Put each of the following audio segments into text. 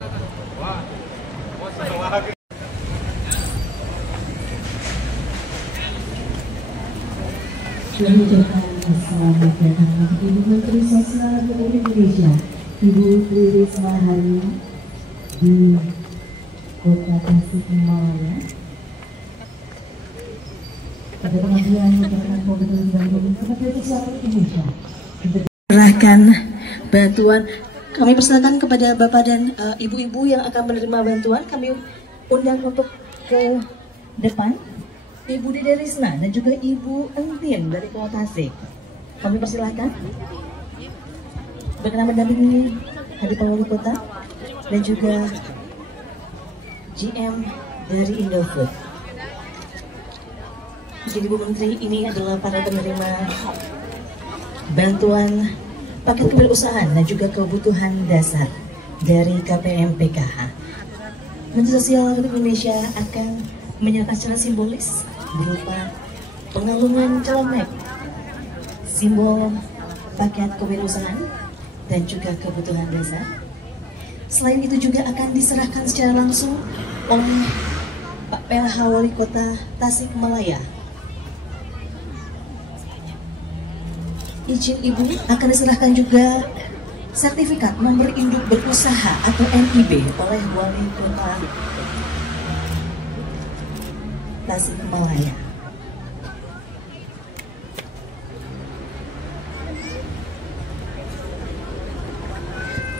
Kami ucapkan selamat datang untuk Ibu Menteri Sosial Republik Indonesia, Ibu Tri Risma hari ini di Kota Tasikmalaya. Pada pengambilan keterangan Komite Bantuan kepada Sosial Indonesia. Serahkan bantuan. Kami persilakan kepada Bapak dan Ibu-ibu yang akan menerima bantuan. Kami undang untuk ke depan. Ibu Dede Risna dan juga Ibu Entin dari Kota Tasik. Kami persilahkan berkenan mendampingi Hadir Wali Kota dan juga GM dari Indofood. Jadi Ibu Menteri, ini adalah para penerima bantuan paket kewirausahaan dan juga kebutuhan dasar dari KPM PKH. Menteri Sosial Republik Indonesia akan menyerahkan secara simbolis berupa pengalungan celemek, simbol paket kewirausahaan dan juga kebutuhan dasar. Selain itu juga akan diserahkan secara langsung oleh Pak PLH Wali Kota Tasikmalaya. Izin Ibu, akan diserahkan juga sertifikat nomor induk berusaha atau NIB oleh Wali Kota Tasikmalaya.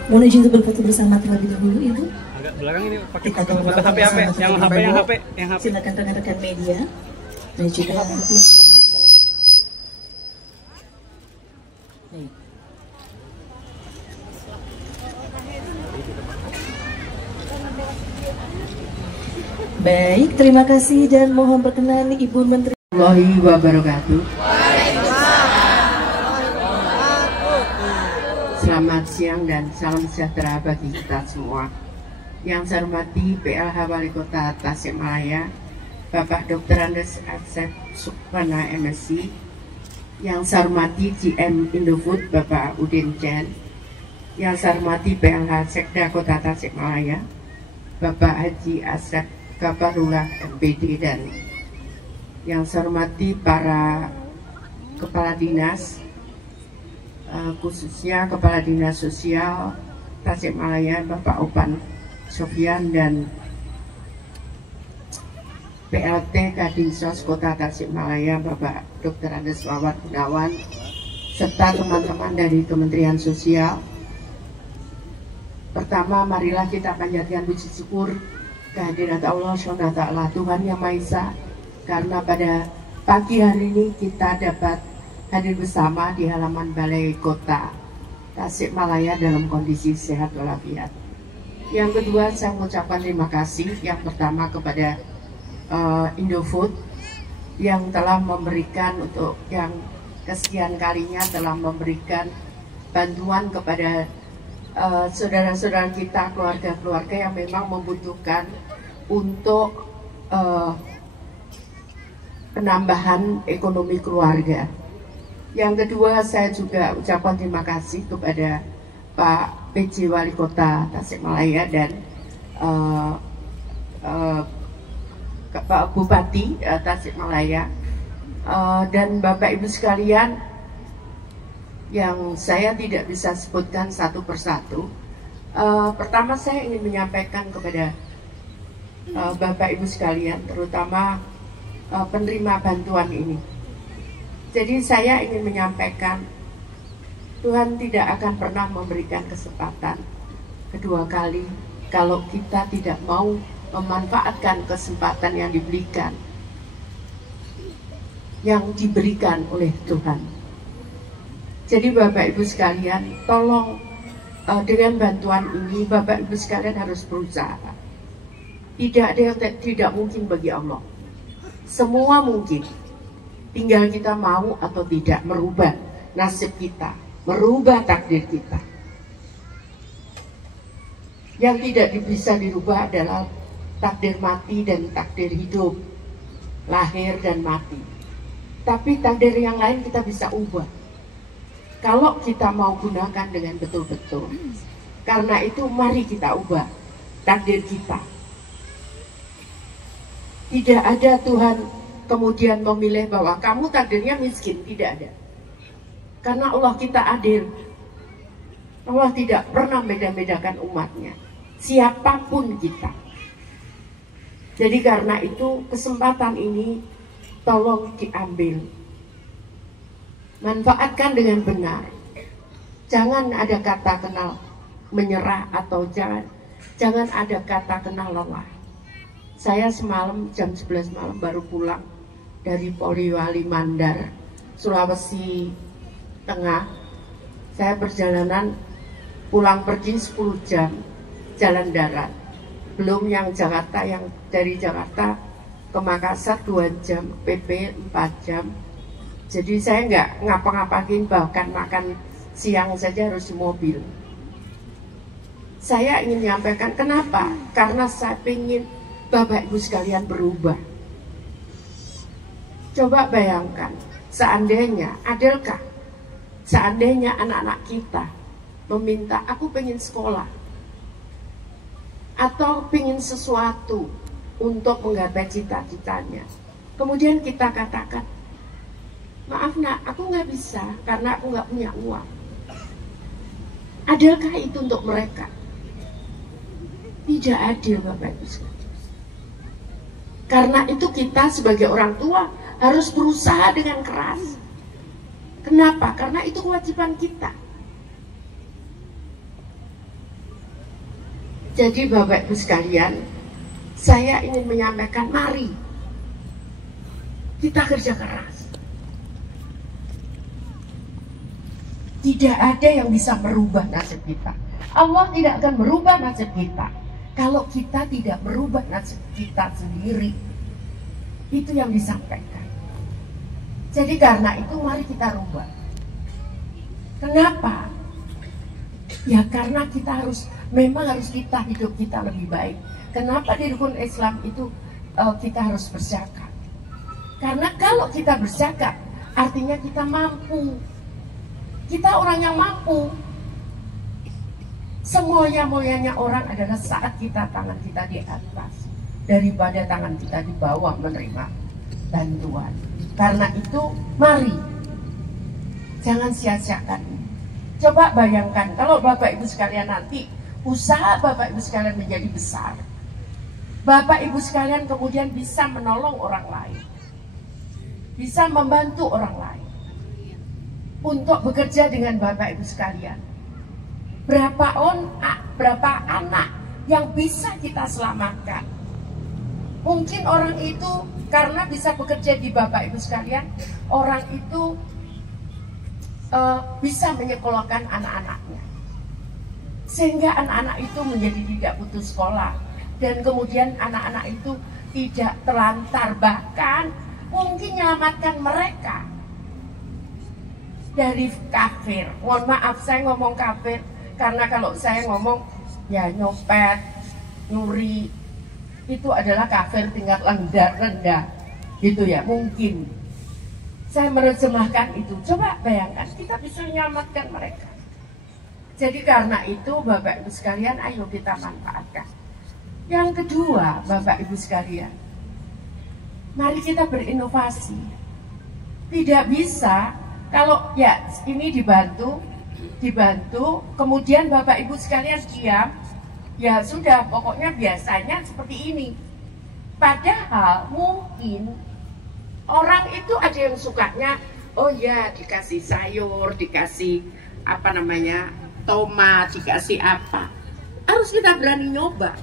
Mohon izin untuk berfoto bersama terlebih dahulu, Ibu. Agak belakang ini pakai Kita akan foto HP, yang HP. Silakan rekan-rekan media dan juga tim. Baik, terima kasih dan mohon berkenan Ibu Menteri Warahmatullahi wabarakatuh. Selamat siang dan salam sejahtera bagi kita semua. Yang saya hormati PLH Wali Kota Tasikmalaya, Bapak Dr. Andes Asep Sukmana MSc. Yang saya hormati GM Indofood Bapak Udin Chen. Yang saya hormati PLH Sekda Kota Tasikmalaya, Bapak Haji Asep Kaparullah MPD, dan yang saya hormati para kepala dinas, khususnya Kepala Dinas Sosial Tasikmalaya Bapak Opan Sofyan dan PLT Kadinsos Kota Tasikmalaya Bapak Dr. Andes Wawat Gunawan, serta teman-teman dari Kementerian Sosial. Pertama, marilah kita panjatkan puji syukur kehadirat Allah SWT, Tuhan Yang Maha Esa, karena pada pagi hari ini kita dapat hadir bersama di halaman Balai Kota Tasikmalaya dalam kondisi sehat walafiat. Yang kedua, saya mengucapkan terima kasih yang pertama kepada Indofood yang telah memberikan, untuk yang kesekian kalinya telah memberikan bantuan kepada saudara-saudara kita, keluarga-keluarga yang memang membutuhkan untuk penambahan ekonomi keluarga. Yang kedua, saya juga ucapkan terima kasih kepada Pak PJ Wali Kota Tasikmalaya dan Pak Bupati Tasikmalaya dan Bapak Ibu sekalian, yang saya tidak bisa sebutkan satu persatu. Pertama, saya ingin menyampaikan kepada Bapak Ibu sekalian, terutama penerima bantuan ini. Jadi saya ingin menyampaikan, Tuhan tidak akan pernah memberikan kesempatan kedua kali kalau kita tidak mau memanfaatkan kesempatan yang diberikan oleh Tuhan. Jadi Bapak Ibu sekalian, tolong dengan bantuan ini Bapak Ibu sekalian harus berusaha. Tidak ada yang tidak mungkin bagi Allah. Semua mungkin. Tinggal kita mau atau tidak merubah nasib kita, merubah takdir kita. Yang tidak bisa dirubah adalah takdir mati dan takdir hidup, lahir dan mati. Tapi takdir yang lain kita bisa ubah kalau kita mau gunakan dengan betul-betul. Karena itu mari kita ubah takdir kita. Tidak ada Tuhan kemudian memilih bahwa kamu takdirnya miskin, tidak ada. Karena Allah kita adil. Allah tidak pernah beda-bedakan umatnya, siapapun kita. Jadi karena itu kesempatan ini tolong diambil, manfaatkan dengan benar. Jangan ada kata kenal menyerah atau jangan ada kata kenal lelah. Saya semalam jam 11 malam baru pulang dari Poliwali Mandar, Sulawesi Tengah. Saya perjalanan pulang pergi 10 jam jalan darat. Belum yang Jakarta, yang dari Jakarta ke Makassar 2 jam, PP 4 jam. Jadi saya nggak ngapa-ngapain, bahkan makan siang saja harus di mobil. Saya ingin menyampaikan kenapa? Karena saya ingin Bapak Ibu sekalian berubah. Coba bayangkan, seandainya, adilkah? Seandainya anak-anak kita meminta, aku pengen sekolah, atau pengen sesuatu untuk menggapai cita-citanya. Kemudian kita katakan, maaf nak, aku nggak bisa karena aku nggak punya uang. Adilkah itu untuk mereka? Tidak adil, Bapak Ibu sekalian. Karena itu kita sebagai orang tua harus berusaha dengan keras. Kenapa? Karena itu kewajiban kita. Jadi Bapak Ibu sekalian, saya ingin menyampaikan, mari kita kerja keras. Tidak ada yang bisa merubah nasib kita. Allah tidak akan merubah nasib kita kalau kita tidak merubah nasib kita sendiri. Itu yang disampaikan. Jadi karena itu mari kita rubah. Kenapa? Ya karena kita memang harus kita hidup kita lebih baik. Kenapa di rukun Islam itu kita harus berzakat? Karena kalau kita berzakat, artinya kita mampu. Kita orang yang mampu. Semuanya-mulianya orang adalah saat tangan kita di atas daripada tangan kita di bawah menerima bantuan. Karena itu mari jangan sia-siakan. Coba bayangkan kalau Bapak Ibu sekalian nanti usaha Bapak Ibu sekalian menjadi besar, Bapak Ibu sekalian kemudian bisa menolong orang lain, bisa membantu orang lain untuk bekerja dengan Bapak Ibu sekalian. Berapa anak yang bisa kita selamatkan? Mungkin orang itu karena bisa bekerja di Bapak Ibu sekalian, orang itu bisa menyekolahkan anak-anaknya, sehingga anak-anak itu menjadi tidak putus sekolah, dan kemudian anak-anak itu tidak terlantar, bahkan mungkin menyelamatkan mereka dari kafir. Mohon maaf saya ngomong kafir, karena kalau saya ngomong ya nyopet, nyuri, itu adalah kafir tingkat rendah gitu ya. Mungkin saya menerjemahkan itu. Coba bayangkan kita bisa menyelamatkan mereka. Jadi karena itu Bapak Ibu sekalian, ayo kita manfaatkan. Yang kedua Bapak Ibu sekalian, mari kita berinovasi. Tidak bisa kalau ya ini dibantu, kemudian Bapak Ibu sekalian diam, ya sudah, pokoknya biasanya seperti ini. Padahal mungkin orang itu ada yang sukanya, oh ya dikasih sayur, dikasih tomat, dikasih apa. Harus kita berani nyoba.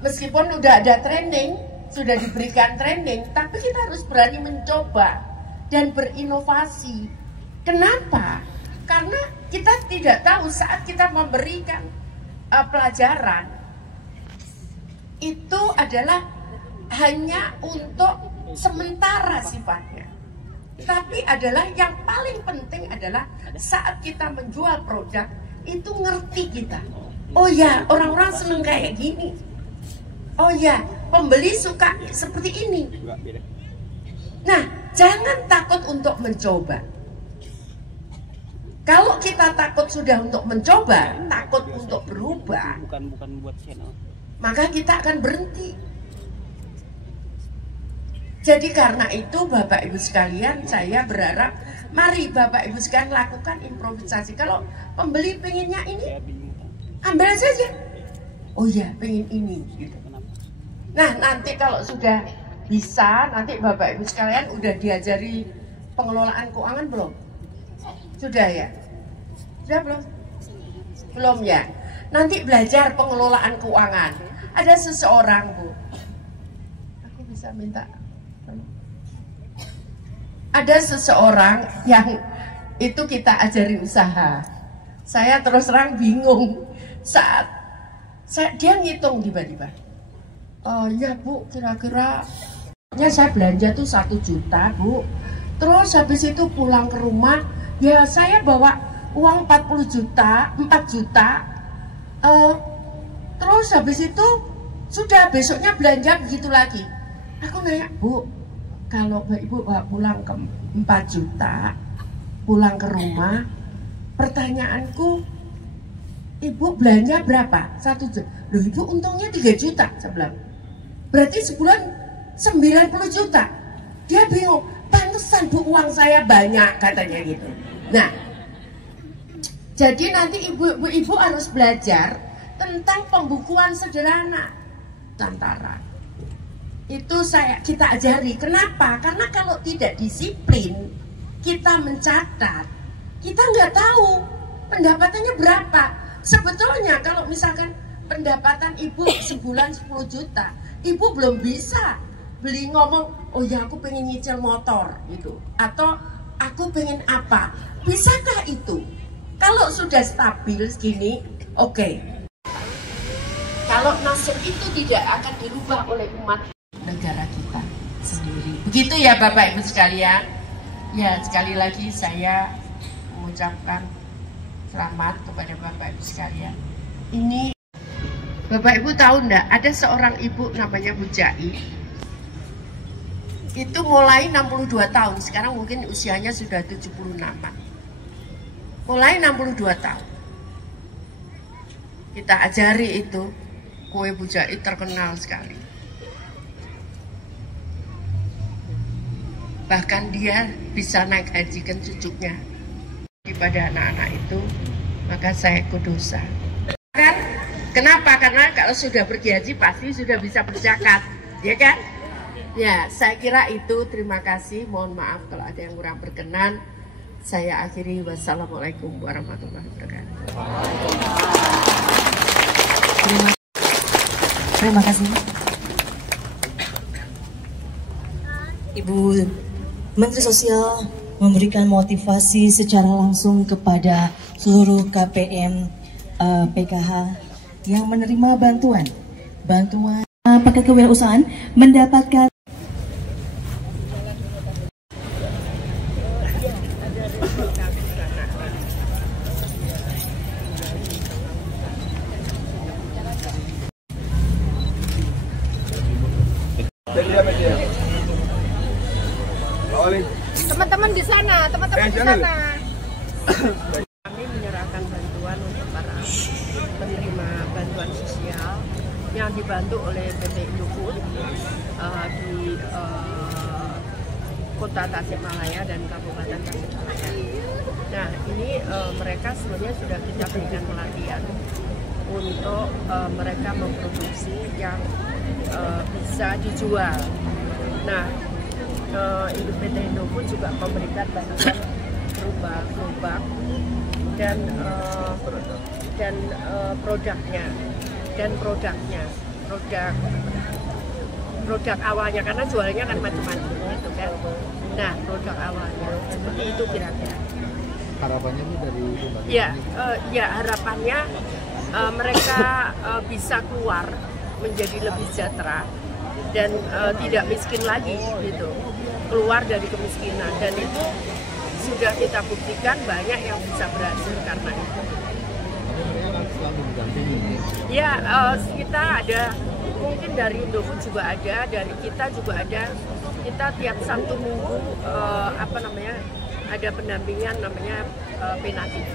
Meskipun udah ada training, sudah diberikan training, tapi kita harus berani mencoba dan berinovasi. Kenapa? Karena kita tidak tahu saat kita memberikan pelajaran itu adalah hanya untuk sementara sifatnya, tapi adalah yang paling penting adalah saat kita menjual produk itu ngerti kita. Oh ya, orang-orang seneng kayak gini. Oh ya, pembeli suka seperti ini. Nah, jangan takut untuk mencoba. Kalau kita takut sudah untuk mencoba, takut untuk berubah, bukan buat channel, maka kita akan berhenti. Jadi karena itu Bapak Ibu sekalian, saya berharap mari Bapak Ibu sekalian lakukan improvisasi. Kalau pembeli pengennya ini, ambil saja. Oh iya, pengen ini gitu. Nah, nanti kalau sudah bisa, nanti Bapak Ibu sekalian udah diajari pengelolaan keuangan belum? Sudah ya? Sudah belum? Belum ya? Nanti belajar pengelolaan keuangan. Ada seseorang, Bu. Aku bisa minta. Ada seseorang yang itu kita ajari usaha. Saya terus terang bingung saat dia ngitung tiba-tiba. Ya Bu, kira-kira saya belanja tuh 1 juta Bu. Terus habis itu pulang ke rumah, ya saya bawa uang 40 juta, 4 juta. Terus habis itu sudah besoknya belanja begitu lagi. Aku nanya, Bu, kalau Ibu bawa pulang ke 4 juta, pulang ke rumah, pertanyaanku, Ibu belanja berapa? 1 juta. Loh, Ibu untungnya 3 juta sebulan. Berarti sebulan 90 juta. Dia bingung, pantesan Bu uang saya banyak, katanya gitu. Nah, jadi nanti ibu harus belajar tentang pembukuan sederhana Tantara. Itu kita ajari. Kenapa? Karena kalau tidak disiplin, kita mencatat, kita nggak tahu pendapatannya berapa. Sebetulnya kalau misalkan pendapatan ibu sebulan 10 juta, ibu belum bisa beli ngomong, oh ya aku pengen nyicil motor gitu, atau aku pengen apa. Bisakah itu? Kalau sudah stabil segini, oke. Kalau nasib itu tidak akan dirubah oleh umat negara kita sendiri. Begitu ya Bapak Ibu sekalian. Ya, sekali lagi saya mengucapkan selamat kepada Bapak Ibu sekalian. Ini Bapak Ibu tahu enggak, ada seorang ibu namanya Bu Jai. Itu mulai 62 tahun, sekarang mungkin usianya sudah 76-an. Mulai 62 tahun. Kita ajari itu, kue Bu Jai terkenal sekali. Bahkan dia bisa naik hajikan cucunya daripada anak-anak itu, maka saya kudosa. Kan? Kenapa? Karena kalau sudah pergi haji pasti sudah bisa berzakat, ya kan? Ya, saya kira itu. Terima kasih. Mohon maaf kalau ada yang kurang berkenan. Saya akhiri. Wassalamualaikum warahmatullahi wabarakatuh. Terima kasih. Ibu Menteri Sosial memberikan motivasi secara langsung kepada seluruh KPM PKH yang menerima bantuan paket kewirausahaan mendapatkan teman-teman di sana, teman-teman di sana. Kami menyerahkan bantuan untuk para penerima bantuan sosial yang dibantu oleh PT Indofood di Kota Tasikmalaya dan Kabupaten Tasikmalaya. Nah, ini mereka sebenarnya sudah kita berikan pelatihan untuk mereka memproduksi yang bisa dijual. Nah, PT Indofood juga memberikan bantuan gerobak dan produk awalnya, karena jualnya kan macam-macam gitu kan. Nah, produk awalnya seperti itu kira-kira. Harapannya ini dari ya harapannya mereka bisa keluar menjadi lebih sejahtera dan tidak miskin lagi gitu, keluar dari kemiskinan, dan itu sudah kita buktikan banyak yang bisa berhasil karena itu. Ya, kita ada, mungkin dari Indofood juga ada, dari kita juga ada. Kita tiap Sabtu Minggu ada pendampingan namanya Pena TV.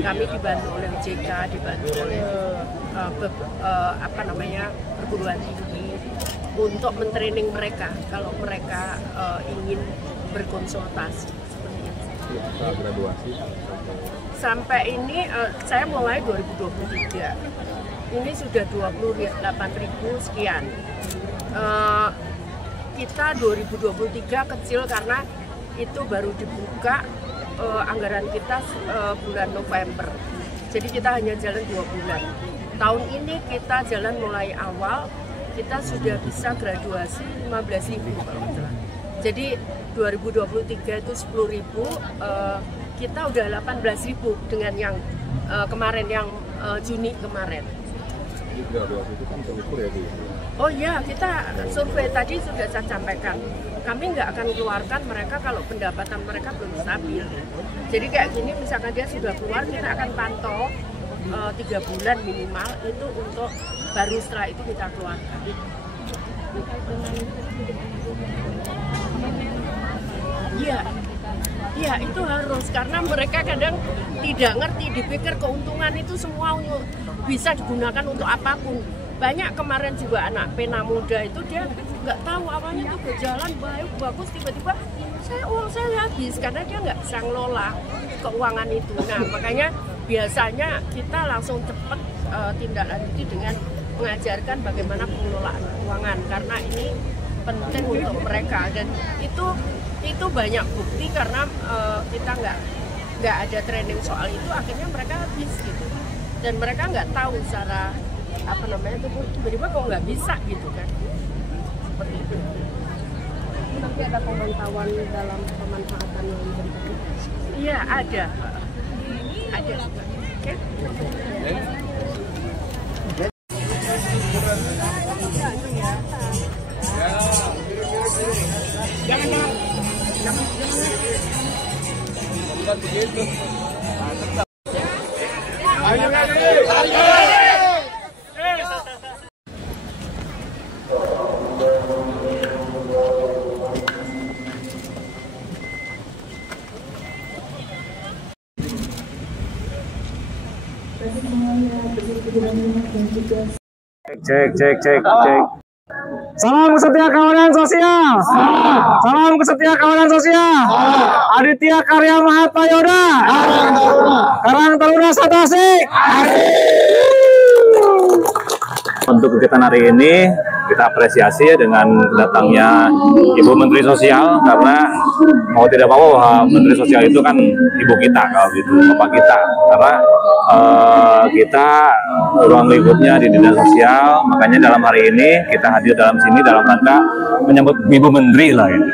Kami dibantu oleh JK, dibantu oleh perguruan tinggi untuk mentraining mereka kalau mereka ingin berkonsultasi. Graduasi sampai ini saya mulai 2023. Ini sudah 28.000 sekian. Kita 2023 kecil karena itu baru dibuka anggaran kita bulan November. Jadi kita hanya jalan 2 bulan. Tahun ini kita jalan mulai awal, kita sudah bisa graduasi 15.000 kalau nggak salah. Jadi 2023 itu 10.000, kita udah 18.000 dengan yang kemarin, yang Juni kemarin. Jadi graduasi itu kan terukur ya Bu? Oh iya, kita survei tadi sudah saya sampaikan. Kami nggak akan keluarkan mereka kalau pendapatan mereka belum stabil. Jadi kayak gini, misalkan dia sudah keluar, kita akan pantau 3 bulan minimal itu untuk baru setelah itu kita keluarkan. Iya, itu harus karena mereka kadang tidak ngerti, dipikir keuntungan itu semua bisa digunakan untuk apapun. Banyak kemarin juga anak pena muda itu dia nggak tahu awalnya tuh berjalan baik bagus, tiba-tiba uang saya habis karena dia nggak bisa ngelola keuangan itu. Nah makanya biasanya kita langsung cepat tindak lanjuti dengan mengajarkan bagaimana pengelolaan keuangan karena ini penting untuk mereka dan itu banyak bukti karena kita nggak ada training soal itu akhirnya mereka habis gitu dan mereka nggak tahu cara tiba-tiba kok nggak bisa gitu kan seperti itu. Nanti ada pemantauan dalam pemanfaatan yang diberikan? Iya ada. Okay. Cek. Salam kesetia kawanan sosial. Salam kesetia kawanan sosial. Aditya Karya Mahatma Yoda. Karang Taruna Satasik. Untuk kegiatan hari ini kita apresiasi dengan datangnya Ibu Menteri Sosial karena mau tidak mau Menteri Sosial itu kan ibu kita kalau gitu, bapak kita karena kita ruang lingkupnya di dinas sosial, makanya dalam hari ini kita hadir dalam sini dalam rangka menyambut Ibu Menteri lah gitu.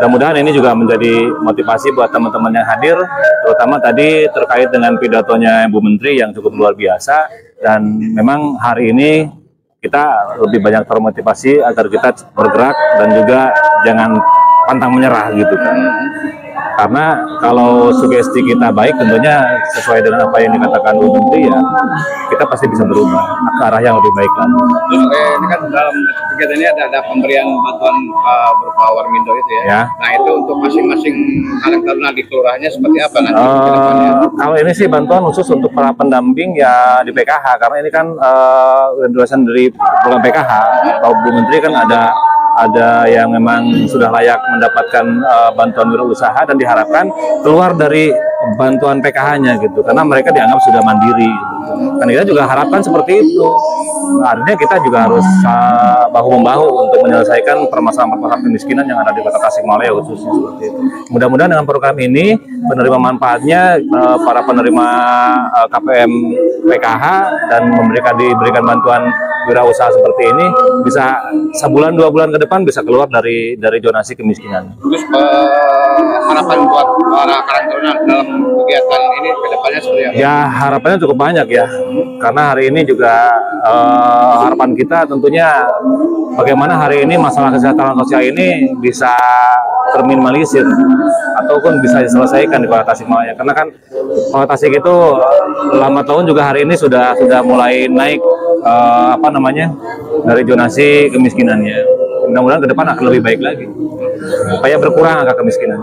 Mudah-mudahan ini juga menjadi motivasi buat teman-teman yang hadir, terutama tadi terkait dengan pidatonya Ibu Menteri yang cukup luar biasa dan memang hari ini kita lebih banyak termotivasi agar kita bergerak dan juga jangan pantang menyerah gitu kan. Karena kalau sugesti kita baik tentunya sesuai dengan apa yang dikatakan Bu Menteri ya kita pasti bisa berubah ke arah yang lebih baik lagi. Terus ini kan dalam kegiatan ini ada pemberian bantuan berupa Warmindo itu ya. Nah itu untuk masing-masing anak taruna di kelurahannya seperti apa nanti? Kalau ini sih bantuan khusus untuk para pendamping ya di PKH karena ini kan graduation dari program PKH. Kalau Bu Menteri kan ada yang memang sudah layak mendapatkan bantuan wirausaha dan diharapkan keluar dari bantuan PKH-nya gitu karena mereka dianggap sudah mandiri gitu. Dan kita juga harapkan seperti itu. Artinya kita juga harus bahu-membahu untuk menyelesaikan permasalahan kemiskinan yang ada di Kota Tasikmalaya khususnya seperti itu. Mudah-mudahan dengan program ini penerima manfaatnya para penerima KPM PKH dan diberikan bantuan wirausaha seperti ini bisa sebulan 2 bulan ke depan bisa keluar dari zonasi kemiskinan. Terus harapan buat para karang taruna dalam kegiatan ini ke depannya seperti apa? Ya harapannya cukup banyak ya, karena hari ini juga harapan kita tentunya bagaimana hari ini masalah kesehatan sosial ini bisa terminimalisir ataupun bisa diselesaikan di Kota Tasikmalaya. Karena kan Kota Tasik itu lama tahun juga hari ini sudah mulai naik dari zonasi kemiskinannya. mudah-mudahan ke depan akan lebih baik lagi supaya berkurang angka kemiskinan.